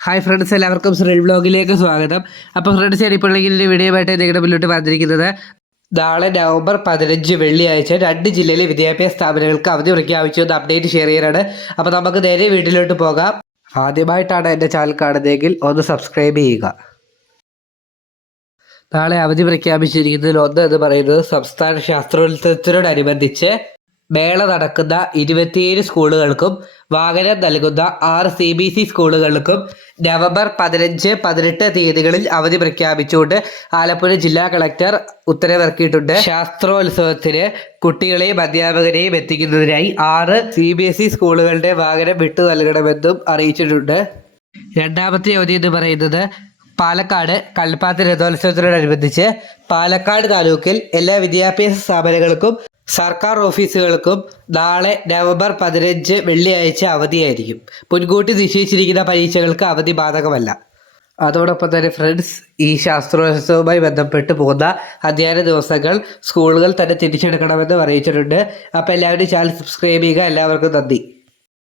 Hi friends എല്ലാവർക്കും ശ്രീ ബ്ലോഗിലേക്ക് സ്വാഗതം. അപ്പോൾ ഫ്രണ്ട്സ് ഈ വീഡിയോ ആയിട്ട് നിങ്ങളുടെ മുന്നോട്ട് വന്നിരിക്കുന്നത് നാളെ നവംബർ പതിനഞ്ച് വെള്ളിയാഴ്ച രണ്ട് ജില്ലയിലെ വിദ്യാഭ്യാസ സ്ഥാപനങ്ങൾക്ക് അവധി പ്രഖ്യാപിച്ചു എന്ന് അപ്ഡേറ്റ് ഷെയർ ചെയ്യാനാണ് അപ്പോൾ നമുക്ക് നേരെ വീട്ടിലോട്ട് പോകാം. ആദ്യമായിട്ടാണ് എന്റെ ചാനൽ കാണുന്നതെങ്കിൽ ഒന്ന് സബ്സ്ക്രൈബ് ചെയ്യുക. നാളെ അവധി പ്രഖ്യാപിച്ചിരിക്കുന്നതിൽ ഒന്ന് എന്ന് പറയുന്നത് സംസ്ഥാന ശാസ്ത്രോത്സവത്തിനോടനുബന്ധിച്ച് മേള നടക്കുന്ന ഇരുപത്തിയേഴ് സ്കൂളുകൾക്കും വാഹനം നൽകുന്ന ആറ് സി ബി സി സ്കൂളുകൾക്കും നവംബർ പതിനഞ്ച് പതിനെട്ട് തീയതികളിൽ അവധി പ്രഖ്യാപിച്ചുകൊണ്ട് ആലപ്പുഴ ജില്ലാ കളക്ടർ ഉത്തരവിറക്കിയിട്ടുണ്ട്. ശാസ്ത്രോത്സവത്തിന് കുട്ടികളെയും അധ്യാപകരെയും എത്തിക്കുന്നതിനായി ആറ് സി ബി എസ് ഇ സ്കൂളുകളുടെ വാഹനം വിട്ടു നൽകണമെന്നും അറിയിച്ചിട്ടുണ്ട്. രണ്ടാമത്തെ അവധി എന്ന് പറയുന്നത് പാലക്കാട് കൽപ്പാത്തി രഥോത്സവത്തിനോടനുബന്ധിച്ച് പാലക്കാട് താലൂക്കിൽ എല്ലാ വിദ്യാഭ്യാസ സ്ഥാപനങ്ങൾക്കും സർക്കാർ ഓഫീസുകൾക്കും നാളെ നവംബർ പതിനഞ്ച് വെള്ളിയാഴ്ച അവധിയായിരിക്കും. മുൻകൂട്ടി നിശ്ചയിച്ചിരിക്കുന്ന പരീക്ഷകൾക്ക് അവധി ബാധകമല്ല. അതോടൊപ്പം തന്നെ ഫ്രണ്ട്സ് ഈ ശാസ്ത്രോത്സവവുമായി ബന്ധപ്പെട്ട് പോകുന്ന അധ്യയന ദിവസങ്ങൾ സ്കൂളുകൾ തന്നെ തിരിച്ചെടുക്കണമെന്ന് അറിയിച്ചിട്ടുണ്ട്. അപ്പോൾ എല്ലാവരും ചാനൽ സബ്സ്ക്രൈബ് ചെയ്യുക. എല്ലാവർക്കും നന്ദി.